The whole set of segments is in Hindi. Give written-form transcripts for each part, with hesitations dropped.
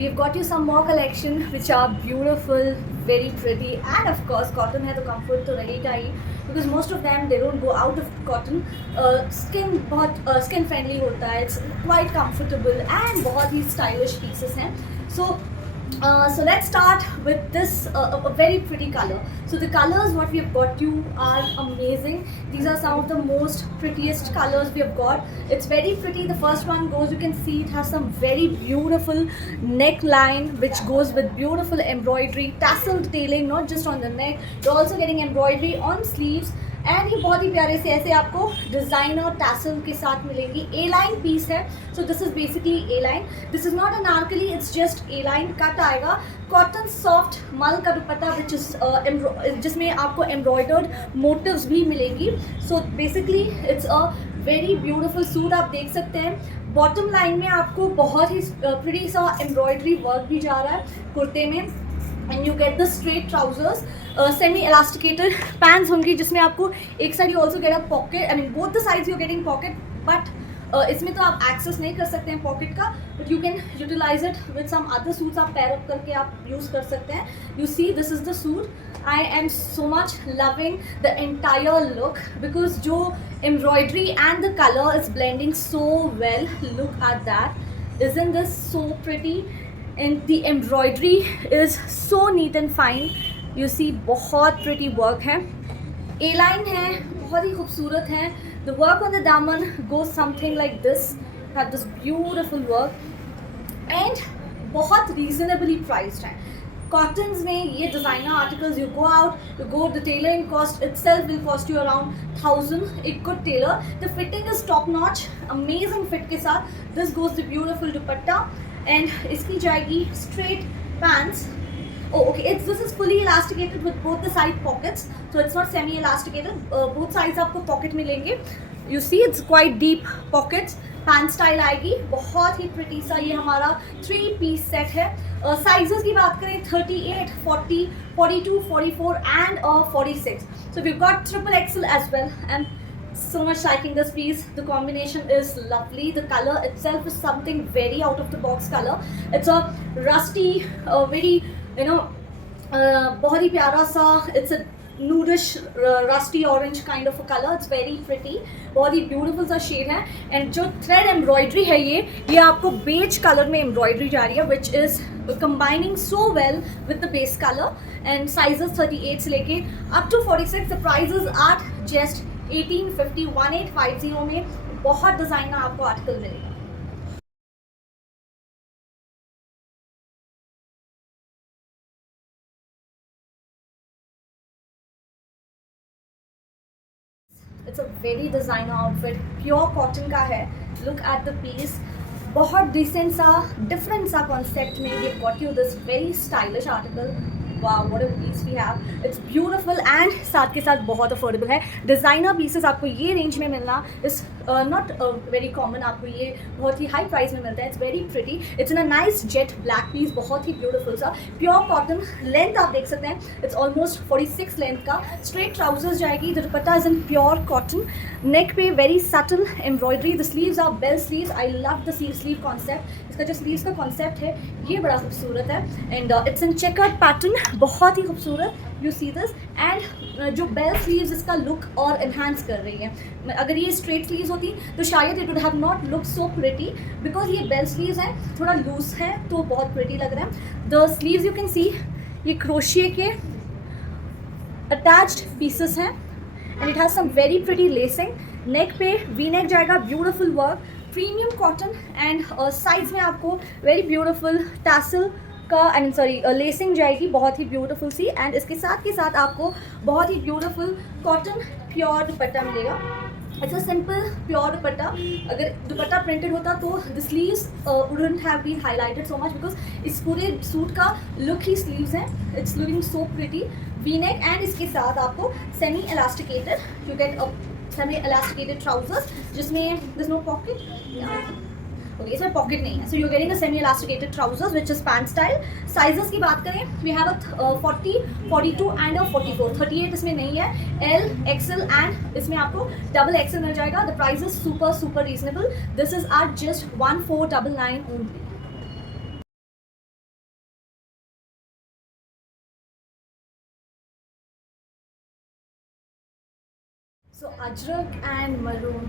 We've got you some more collection which are beautiful, very pretty, and of course cotton है तो comfort तो रहेगा ही, because most of them they don't go out of cotton. Skin बहुत skin friendly होता है, it's quite comfortable and बहुत ही stylish pieces हैं. So let's start with this a very pretty color. So the colors what we have got you are amazing. These are some of the most prettiest colors we have got. It's very pretty. The first one goes, you can see it has some very beautiful neckline which goes with beautiful embroidery, tassel detailing not just on the neck, you're also getting embroidery on sleeves. And ये बहुत ही प्यारे से ऐसे आपको डिज़ाइनर टैसल के साथ मिलेंगी. ए लाइन पीस है, सो this is basically A line. This is not Anarkali, it's just a line cut आएगा. कॉटन सॉफ्ट मल का दुपट्टा विच इज जिसमें आपको एम्ब्रॉयडर्ड मोटिव्स भी मिलेंगी. So basically it's a very beautiful suit. आप देख सकते हैं बॉटम लाइन में आपको बहुत ही प्रीटी सा एम्ब्रॉयडरी वर्क भी जा रहा है कुर्ते में. And you get the straight trousers, semi elasticated pants होंगी जिसमें आपको एक side you also get a pocket. I mean both the sides you getting pocket, but इसमें तो आप एक्सेस नहीं कर सकते हैं पॉकेट का, but you can utilize it with some other suits. आप पैर अप करके आप यूज़ कर सकते हैं. You see this is the suit. I am so much loving the entire look because जो embroidery and the colour is blending so well. Look at that. Isn't this so pretty? And the embroidery is so neat and fine. You see बहुत pretty work है. A line है, बहुत ही खूबसूरत है. The work on the daman goes something like this. Have this beautiful work and बहुत reasonably priced है. Cottons में ये designer articles you go out, you go, the tailoring cost itself will cost you around 1000. एक good tailor. The fitting is top notch, amazing fit के साथ. This goes the beautiful dupatta. And इसकी जाएगी straight pants. Oh, okay. This is fully elasticated with both the side pockets, so it's not semi elasticated. Both sides आपको pocket मिलेंगे. You see it's quite deep pockets. Pant style आएगी. बहुत ही प्रिटी सा ये हमारा 3 पीस सेट है. साइजेस की बात करें 38, 40, 42, 44 and 46. So we've got triple XL as well, and so much liking this piece. The combination is lovely. The color itself is something very out of the box color. It's a rusty, very बहुत ही प्यारा सा, it's a nudish rusty orange kind of a color. It's very pretty. बहुत ही beautiful सा shade है. And जो thread embroidery है ये आपको beige color में embroidery जा रही है, which is combining so well with the base color. And sizes 38 से लेके up to 46. The prices are just 1850, 1850 में बहुत डिज़ाइन का आपको आर्टिकल मिलेगा. It's a very designer outfit. Pure cotton का है. Look at the piece. बहुत डिसेंट सा डिफरेंट सा कॉन्सेप्ट में ये got you this very stylish article. वाह, what a piece we have. It's beautiful and साथ के साथ बहुत अफोर्डेबल है. डिज़ाइनर पीसेस आपको ये रेंज में मिलना इज़ नॉट वेरी कॉमन. आपको ये बहुत ही हाई प्राइस में मिलता है. It's very pretty. It's in a nice jet black piece. बहुत ही ब्यूटीफुल सा प्योर कॉटन. लेंथ आप देख सकते हैं इट्स ऑलमोस्ट 46 लेंथ का. स्ट्रेट ट्राउजर्स जाएगी. The dupatta is in pure cotton. Neck पे very subtle embroidery. The sleeves are bell sleeves. I love the sleeve concept. इसका जो स्लीव्स का कॉन्सेप्ट है ये बड़ा खूबसूरत है. And it's in chequered pattern. बहुत ही खूबसूरत. You see this. एंड जो बेल स्लीव्स इसका लुक और इन्हांस कर रही है. अगर ये स्ट्रेट स्लीव्स होती तो शायद it would have not look so pretty. Because ये बेल स्लीव्स हैं, थोड़ा लूज है तो बहुत प्रिटी लग रहा है. The sleeves you can see ये क्रोशिया के अटैच्ड पीसेस हैं. And it has some very pretty lacing. Neck पे वी नेक जाएगा. Beautiful work. Premium cotton. And sides में आपको वेरी ब्यूटिफुल टैसल का लेसिंग जाएगी. बहुत ही ब्यूटीफुल सी. एंड इसके साथ के साथ आपको बहुत ही ब्यूटीफुल कॉटन प्योर दुपट्टा मिलेगा. It's a simple pure dupatta. अगर दुपट्टा प्रिंटेड होता तो the sleeves wouldn't have been highlighted so much, because इस पूरे सूट का लुक ही स्लीव्स हैं. It's looking so pretty. V neck. And इसके साथ आपको semi elasticated, you get a semi elasticated trousers जिसमें दिस नो पॉकेट. ओके, इसमें पॉकेट नहीं है. So you getting a semi elasticated trousers which is pant style. Sizes की बात करें we have a 40, 42 and a 44. 38 इसमें नहीं है. एल, एक्सएल एंड इसमें आपको डबल एक्सएल मिल जाएगा. The price is super super reasonable. This is our just 1499 only. So ajrak and maroon,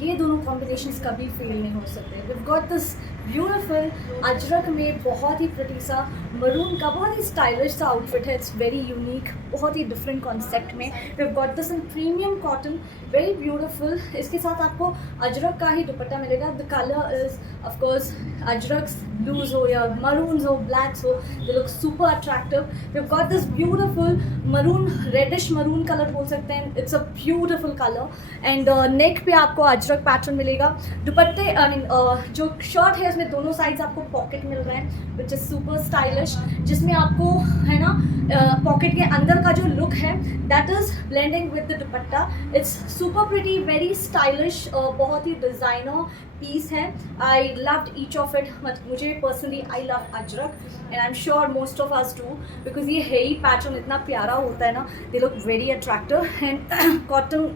ये दोनों कॉम्बिनेशंस कभी फेल नहीं हो सकते. We got this beautiful ajrak में बहुत ही प्रिटी सा मरून का बहुत ही स्टाइलिश सा आउटफिट है. इट्स वेरी यूनिक, बहुत ही डिफरेंट कॉन्सेप्ट में. We got this in premium cotton, very beautiful. इसके साथ आपको अजरक का ही दुपट्टा मिलेगा. The colour is of course ajrakhs, blues हो या मरून्स हो, ब्लैक्स हो, they look super attractive. We got this beautiful maroon, reddish maroon colour बोल सकते हैं. It's a beautiful colour. And neck पे आपको अजरक पैटर्न मिलेगा. दुपट्टे आई मीन जो शर्ट है इसमें दोनों साइड्स आपको पॉकेट मिल रहे हैं, विच इज़ सुपर स्टाइलिश, जिसमें आपको है ना पॉकेट के अंदर का जो लुक है that is blending with the dupatta. It's super pretty, very stylish, बहुत ही डिज़ाइनर पीस है. I loved each of it. मुझे personally I love ajrakh and I am sure most of us do, because ये हेई पैटर्न इतना प्यारा होता है ना, they look very attractive. And cotton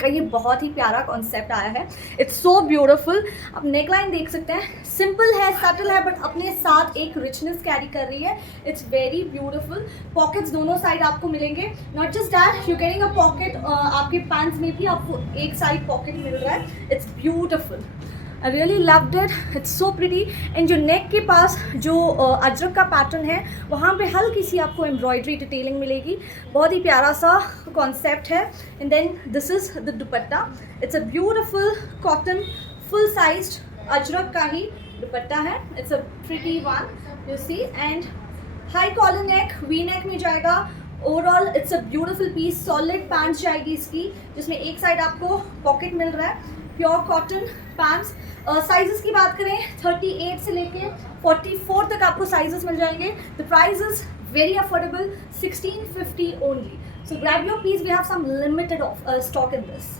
का ये बहुत ही प्यारा कॉन्सेप्ट आया है. It's so beautiful. आप नेकलाइन देख सकते हैं, सिंपल है, सटल है, बट अपने साथ एक रिचनेस कैरी कर रही है. It's very beautiful. पॉकेट्स दोनों साइड आपको मिलेंगे. Not just that, you getting a pocket, आपके पैंट्स में भी आपको एक साइड पॉकेट मिल रहा है. It's beautiful. I really loved it. It's so pretty. And जो नेक के पास जो अजरक का पैटर्न है वहाँ पे हल्की सी आपको एम्ब्रॉयडरी डिटेलिंग मिलेगी. बहुत ही प्यारा सा कॉन्सेप्ट है. And then this is the dupatta. It's a beautiful cotton full sized ajrak का ही दुपट्टा है. It's a pretty one, you see. And high collar neck, V neck में जाएगा. Overall it's a beautiful piece. Solid pants जाएगी इसकी, जिसमें एक साइड आपको पॉकेट मिल रहा है. Pure cotton pants. साइजेस की बात करें 38 से लेके 44 तक आपको साइजेस मिल जाएंगे. The price is very affordable, 1650 only. So grab your piece, we have some limited stock in this.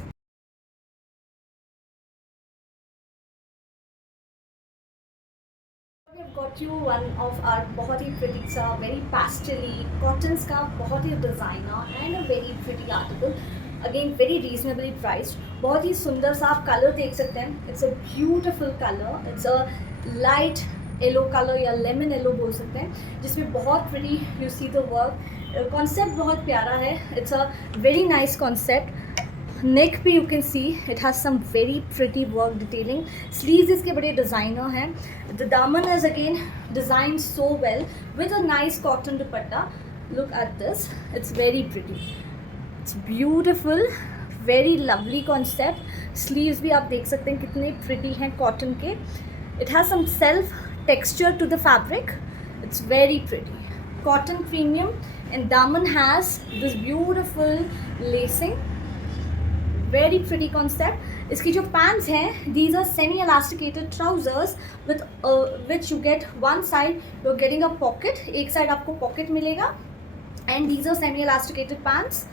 Got you one of our बहुत ही प्रिटी सा, वेरी पैस्टली कॉटन्स का बहुत ही designer and a very pretty article. Again very reasonably priced. बहुत ही सुंदर सा आप कलर देख सकते हैं. It's a beautiful colour. It's a light yellow colour या लेमन येलो बोल सकते हैं, जिसमें बहुत pretty you see the work. Concept बहुत प्यारा है. It's a very nice concept. Neck पे you can see it has some very pretty work detailing. Sleeves इसके बड़े डिज़ाइनर हैं. The daman is again design so well with a nice cotton dupatta. Look at this, it's very pretty. It's beautiful, very lovely concept. Sleeves भी आप देख सकते हैं कितने प्रिटी हैं कॉटन के. It has some self texture to the fabric. It's very pretty. Cotton premium and daman has this beautiful lacing. Very pretty concept. इसकी जो पैंट्स हैं, these are semi elasticated trousers with which you get one side you are getting a pocket. एक साइड आपको पॉकेट मिलेगा. And these are semi elasticated pants,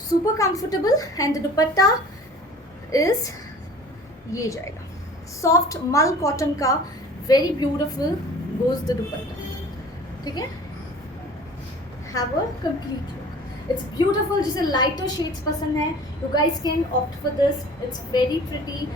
super comfortable. And the dupatta is ये जाएगा सॉफ्ट मल कॉटन का, वेरी ब्यूटिफुल गोज द दुपट्टा. ठीक है, have a complete look. It's beautiful. जिसे लाइटर शेड्स पसंद है, you guys can opt for this. It's very pretty,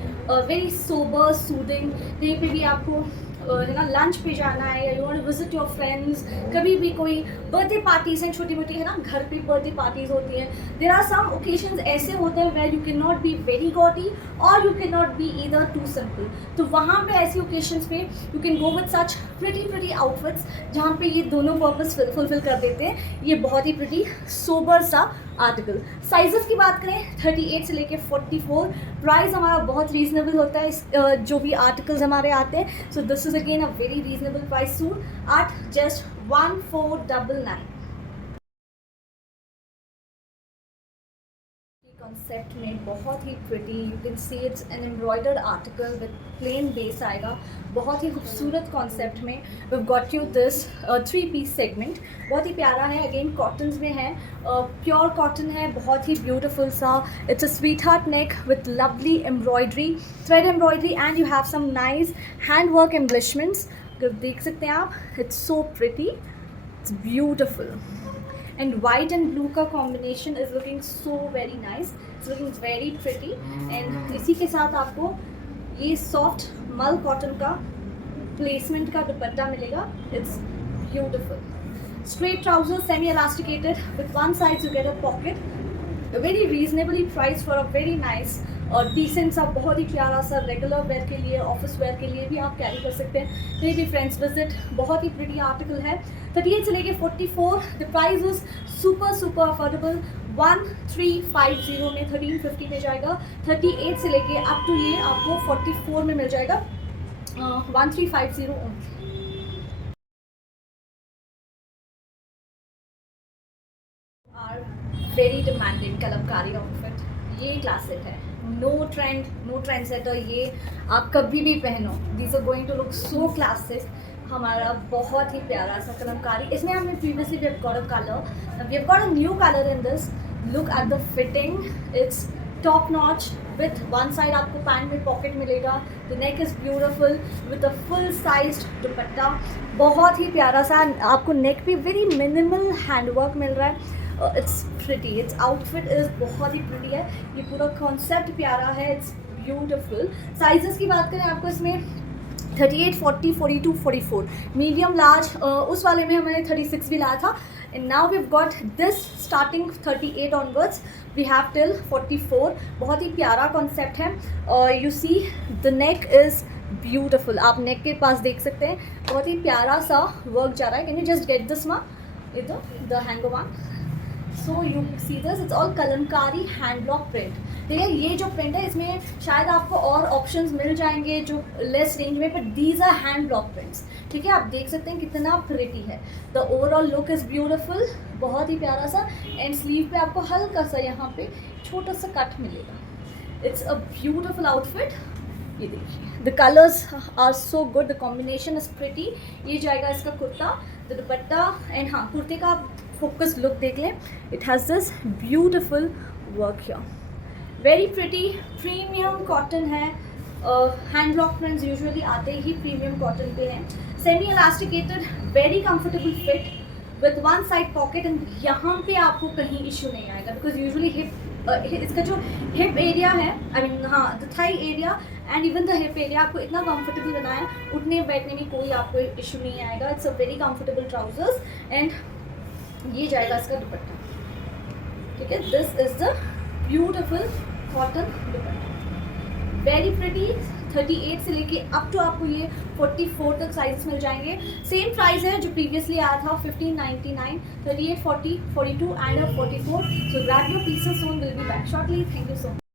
very sober, soothing. कहीं पे भी आपको है ना लंच पे जाना है या you want to visit your friends, कभी भी कोई बर्थडे पार्टीज हैं छोटी मोटी, है ना, घर पे बर्थडे पार्टीज होती हैं. देयर आर सम ओकेजन्स ऐसे होते हैं where you can not be very gaudy और you can not be either too simple. तो वहाँ पे ऐसी ओकेजन्स पे you can go with such pretty outfits जहाँ पे ये दोनों पर्पस फुलफिल कर देते हैं. ये बहुत ही प्रिटी सोबर सा आर्टिकल. साइजेस की बात करें 38 से लेके 44. प्राइस हमारा बहुत रीजनेबल होता है जो भी आर्टिकल्स हमारे आते हैं. So this is again a very reasonable price suit at just 1499. Concept में बहुत ही pretty, you can see it's an embroidered article with plain base आएगा. बहुत ही खूबसूरत कॉन्सेप्ट में we got you this 3-piece segment. बहुत ही प्यारा है. अगेन कॉटन्स में है, प्योर कॉटन है, बहुत ही ब्यूटिफुल सा. It's a sweetheart neck with lovely embroidery, thread embroidery, and you have some nice hand work embellishments. देख सकते हैं आप. It's so pretty, it's beautiful. And white and blue का combination is looking so very nice. It's looking very pretty. And इसी के साथ आपको ये सॉफ्ट मल कॉटन का प्लेसमेंट का दुपट्टा मिलेगा. It's beautiful. Straight trouser, semi elasticated, with one side you get a pocket. Very reasonably price for a very nice और डिसेंट सा, बहुत ही प्यारा सा रेगुलर वेयर के लिए, ऑफिस वेयर के लिए भी आप कैरी कर सकते हैं। कहीं भी फ्रेंड्स विजिट, बहुत ही प्रिटी आर्टिकल है। 38 से लेके 44, the price is super super affordable. 1350 में 1350 में जाएगा। 38 से लेके अप टू ये आपको 44 में मिल जाएगा। 1350 only. Are very demanded kalamkari outfit, ये क्लासिक है, नो ट्रेंड सेटर, ये आप कभी भी पहनो, this are going to look so classic. हमारा बहुत ही प्यारा सा कलमकारी, इसमें हमने previously we have got a colour, we have got a new colour in this. Look at the fitting, it's top notch with one side आपको पैंट में पॉकेट मिलेगा। The neck is beautiful with a full sized दुपट्टा, बहुत ही प्यारा सा। आपको नेक पे वेरी मिनिमल हैंडवर्क मिल रहा है। It's pretty, it's outfit is बहुत ही प्रिटी है। ये पूरा कॉन्सेप्ट प्यारा है, इट्स ब्यूटिफुल। साइजेस की बात करें आपको इसमें 38, 40, 42, 44, मीडियम लार्ज, उस वाले में हमने 36 भी लाया था। And now we have got this starting 38 onwards, we have till 44। बहुत ही प्यारा कॉन्सेप्ट है। You see the neck is beautiful, आप नेक के पास देख सकते हैं, बहुत ही प्यारा सा वर्क जा रहा है। Can you just get this मा, इधर the hanger one, so you see this, it's all Kalamkari hand block print. देखिए ये जो प्रिंट है इसमें शायद आपको और ऑप्शंस मिल जाएंगे जो लेस रेंज में, but these are hand block prints. ठीक है, आप देख सकते हैं कितना प्रिटी है। The overall look is beautiful, बहुत ही प्यारा सा। एंड स्लीव पे आपको हल्का सा यहाँ पे छोटा सा कट मिलेगा। It's a beautiful outfit. ये देखिए, the colours are so good, the combination is pretty. ये जाएगा इसका कुर्ता, द दुपट्टा, एंड हाँ कुर्ते का फोकस लुक देख लें। It has this beautiful work here, very pretty, premium cotton है। हैंड ब्लॉक प्रिंट्स यूजुअली आते ही प्रीमियम कॉटन पे हैं। Semi elasticated, very comfortable fit with one side pocket. And यहाँ पे आपको कहीं इश्यू नहीं आएगा, बिकॉज यूजुअली इसका जो हिप एरिया है, आई मीन हाँ the thigh area and even the hip area आपको इतना कंफर्टेबल बनाया, उठने बैठने में कोई आपको इशू नहीं आएगा। It's a very comfortable trousers. And ये जाएगा इसका दुपट्टा। ठीक है, this is the beautiful cotton dupatta, very pretty. 38 से लेके अप टू आपको ये 44 तक साइजेस मिल जाएंगे। सेम प्राइस है जो प्रीवियसली आया था 1599, 38, 40, 42 and 44। So grab your pieces soon, will be back shortly. Thank you so much.